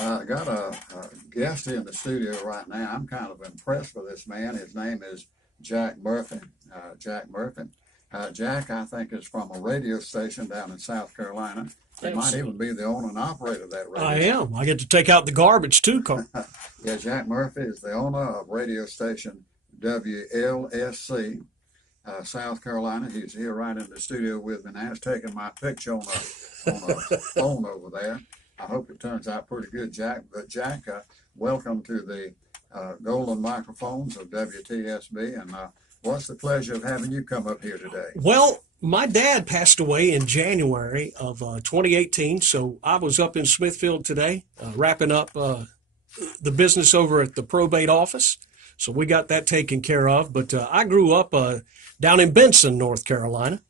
I got a guest in the studio right now. I'm kind of impressed with this man. His name is Jack Murphy. Jack, I think, is from a radio station down in South Carolina. He might even be the owner and operator of that radio I station. am. I get to take out the garbage too, Carl. Yeah, Jack Murphy is the owner of radio station WLSC, South Carolina. He's here right in the studio with me now. He's taking my picture on a phone over there. I hope it turns out pretty good, Jack. But Jack, welcome to the golden microphones of WTSB, and what's the pleasure of having you come up here today? Well, my dad passed away in January of 2018, so I was up in Smithfield today, wrapping up the business over at the probate office. So we got that taken care of. But I grew up down in Benson, North Carolina,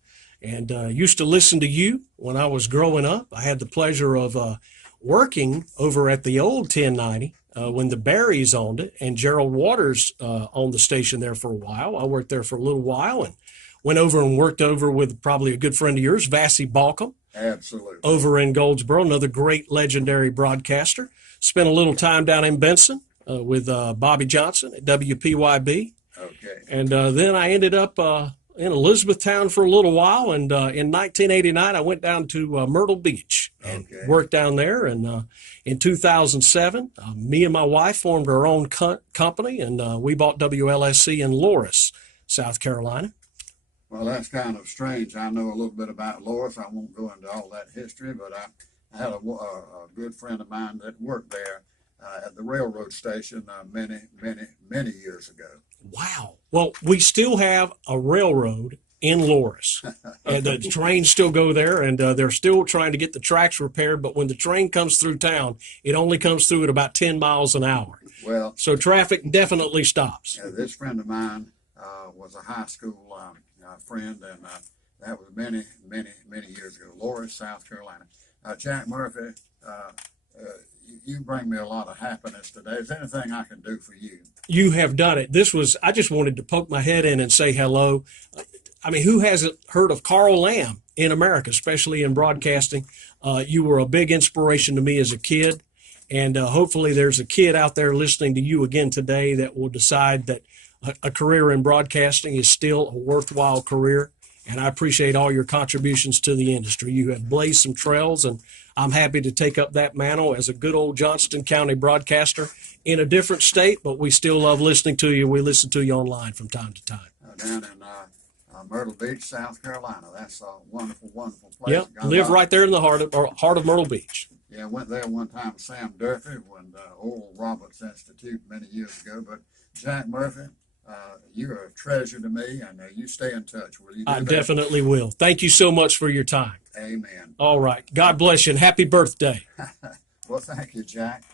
and used to listen to you when I was growing up. I had the pleasure of working over at the old 1090 when the Barrys owned it, and Gerald Waters owned the station there for a while. I worked there for a little while and went over and worked over with probably a good friend of yours, Vassie Balcom. Absolutely. Over in Goldsboro, another great legendary broadcaster. Spent a little time down in Benson with Bobby Johnson at WPYB. Okay. And then I ended up in Elizabethtown for a little while, and in 1989 I went down to Myrtle Beach and worked down there. And in 2007, me and my wife formed our own company, and we bought WLSC in Loris, South Carolina. Well, that's kind of strange. I know a little bit about Loris. I won't go into all that history, but I had a good friend of mine that worked there at the railroad station many years ago. Wow. Well, we still have a railroad in Loris, and the trains still go there, and they're still trying to get the tracks repaired. But when the train comes through town, it only comes through at about 10 miles an hour. Well, so traffic definitely stops. This friend of mine was a high school friend, and that was many years ago. Loris, South Carolina. Jack Murphy, you bring me a lot of happiness today. Is there anything I can do for you? You have done it. I just wanted to poke my head in and say hello. I mean, who hasn't heard of Carl Lamm in America, especially in broadcasting? You were a big inspiration to me as a kid, and hopefully there's a kid out there listening to you again today that will decide that a career in broadcasting is still a worthwhile career. And I appreciate all your contributions to the industry. You have blazed some trails, and I'm happy to take up that mantle as a good old Johnston County broadcaster in a different state, but we still love listening to you. We listen to you online from time to time. Down in Myrtle Beach, South Carolina. That's a wonderful, wonderful place. Yep, live right there in the heart of Myrtle Beach. Yeah, I went there one time with Sam Durfee when Oral Roberts Institute many years ago. But Jack Murphy, you're a treasure to me, and you stay in touch. Will you do I that? definitely will. Thank you so much for your time. Amen. All right. God bless you, and happy birthday. Well, thank you, Jack.